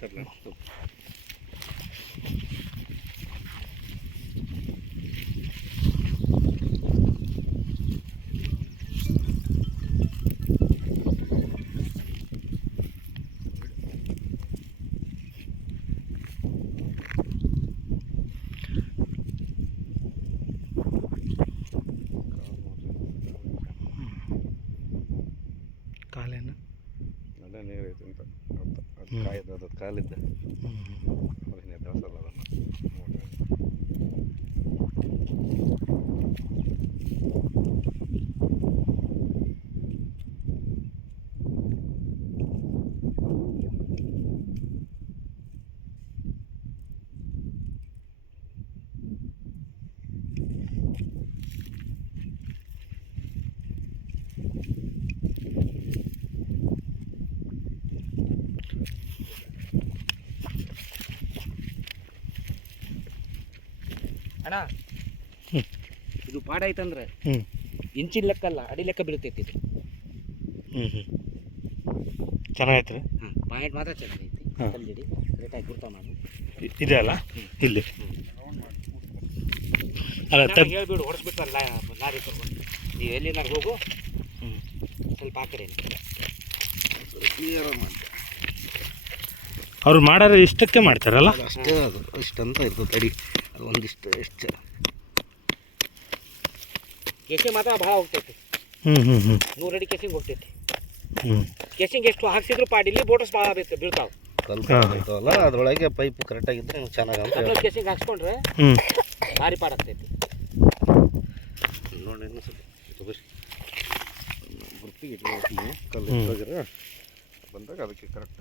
ತರಲ ಕಾಲೇನು ಅದೇ ನೀರೈತೆ ಅಂತ ಅದು ಕಾಯ್ದು ಅದು ಕಾಲಿದ್ದ ಅದನ್ನ ಎದ್ದಸಲ್ಲ ಅದನ್ನು ನೋಡ್ರಿ. ಅಣ್ಣ ಇದು ಪಾಡ ಐತಂದ್ರೆ ಹ್ಞೂ ಇಂಚಿನ ಲೆಕ್ಕ ಅಲ್ಲ, ಅಡಿ ಲೆಕ್ಕ ಬೀಳ್ತೈತಿ ಇದು. ಚೆನ್ನಾಗೈತೆ ರೀ. ಪಾಯಿಂಟ್ ಮಾತ್ರ ಚೆನ್ನಾಗೈತಿ. ಹಾಂ. ಕಲ್ಲಿಡಿ ಕರೆಕ್ಟಾಗಿ ಗುರ್ತ ಮಾಡಿ ಇದೆ ಅಲ್ಲ ಇಲ್ಲಿ ಅಲ್ಲ ಹೇಳ್ಬಿಡು, ಹೊಡೆಸ್ಬಿಟ್ಟು ಲಾರಿ ಕರ್ಕೊಂಡು ನೀವು ಎಲ್ಲಿನಾರು ಹೋಗು. ಸ್ವಲ್ಪ ಆ ಕಡೆ ಕ್ಲಿಯರ್ ಮಾಡಿ ಅವ್ರು ಮಾಡಾರ ಇಷ್ಟಕ್ಕೆ ಮಾಡ್ತಾರಲ್ಲ. ಅಷ್ಟೇ, ಅದು ಇಷ್ಟಂತ ಇರ್ತದೆ ತಡಿ. ಅದು ಒಂದಿಷ್ಟು ಎಷ್ಟು ಕೆಸಿಂಗ್ ಮಾತ್ರ ಭಾಳ ಹೋಗ್ತೈತಿ. 100 ಅಡಿ ಕೆಸಿಂಗ್ ಹೋಗ್ತೈತಿ. ಕೆಸಿಂಗ್ ಎಷ್ಟು ಹಾಕ್ಸಿದ್ರು ಪಾಡಿಲಿ ಬೋಟಸ್ ಭಾಳ ಬೀಳ್ತಾವೆ. ಕಲ್ಪಲ್ಲ ಅದ್ರೊಳಗೆ ಪೈಪ್ ಕರೆಕ್ಟಾಗಿದ್ದರೆ ಚೆನ್ನಾಗಿ ಅಂತ ಕೆಸಿಂಗ್ ಹಾಕ್ಸ್ಕೊಂಡ್ರೆ ಭಾರಿ ಪಾಡಾಗ್ತೈತಿ. ನೋಡಿ ಇನ್ನೂ ಸ್ವಲ್ಪ ತಗೋರಿ ಗುರ್ಪಿಗೆ ಇಟ್ಕೊಳ್ತೀನಿ. ಕಲ್ಲು ಇಟ್ಟೋಗಿರ ಬಂದಾಗ ಅದಕ್ಕೆ ಕರೆಕ್ಟ್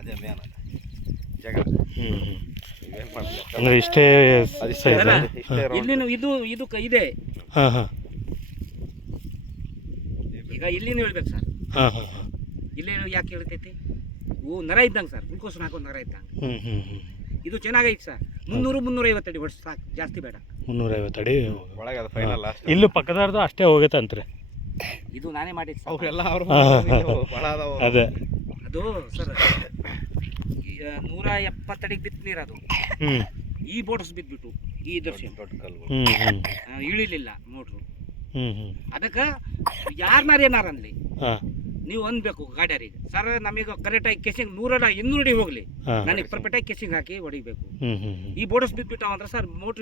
ಅದೇ ಮೇನ ಜಾಗ. ಏನು ಮಾಡಲಿ ಅಂದರೆ ಇಷ್ಟೇ ಇಲ್ಲಿನೂ ಇದು ಇದೆ. ಹಾಂ ಹಾಂ ಈಗ ಇಲ್ಲಿನೂ ಹೇಳ್ಬೇಕು ಸರ್. ಹಾಂ ಹಾಂ ಹಾಂ ಇಲ್ಲಿ ಯಾಕೆ ಹೇಳ್ತೈತಿ? ನರ ಇದ್ದಂಗೆ ಸರ್, ಗ್ಲುಕೋಸ್ನ ಹಾಕೊಂಡು ನರ ಇದ್ದಂಗೆ. ಹ್ಞೂ ಇದು ಚೆನ್ನಾಗೈತೆ ಸರ್. 300-350 ಅಡಿ ಹೊಡ್ಸಿ ಸಾಕು, ಜಾಸ್ತಿ ಬೇಡ. 350 ಅಡಿ ಒಳಗೆ ಅದು ಫೈನಲ್ ಲಾಸ್ಟ್. ಇಲ್ಲೂ ಪಕ್ಕದಾರ್ದು ಅಷ್ಟೇ ಹೋಗೈತಂತ್ರಿ. ಇದು ನಾನೇ ಮಾಡಿದ್ದು ಸರ್. ಅವರೆಲ್ಲ ಅವ್ರು ಭಾಳ ಅದಾವ. ಅದೇ ಅದು ಸರ್ 170 ಅಡಿಗೆ ಬಿತ್ತು ನೀರು. ಅದು ಈ ಬೋಟಸ್ ಬಿದ್ದುಬಿಟ್ಟು ಈ ದರ್ಶನ ದೊಡ್ಡ ಕಲ್ಲು ಇಳಿಲಿಲ್ಲ ಮೋಟ್ರು. ಹ್ಞೂ ಅದಕ್ಕೆ ಯಾರನ್ನಾರ ಏನಾರ ಅನ್ಲಿ, ಹಾಂ ನೀವು ಅನ್ಬೇಕು ಗಾಡಿಯರಿಗೆ, ಸರ್ ನಮಗೆ ಕರೆಕ್ಟಾಗಿ ಕೆಸಿಂಗ್ 100 200 ಅಡಿ ಹೋಗ್ಲಿ, ನನಗೆ ಪರ್ಫೆಕ್ಟಾಗಿ ಕೆಸಿಂಗ್ ಹಾಕಿ ಹೊಡಿಬೇಕು. ಈ ಬೋಟಸ್ ಬಿದ್ದುಬಿಟ್ಟಾವ ಅಂದ್ರೆ ಸರ್ ಮೋಟ್ರ್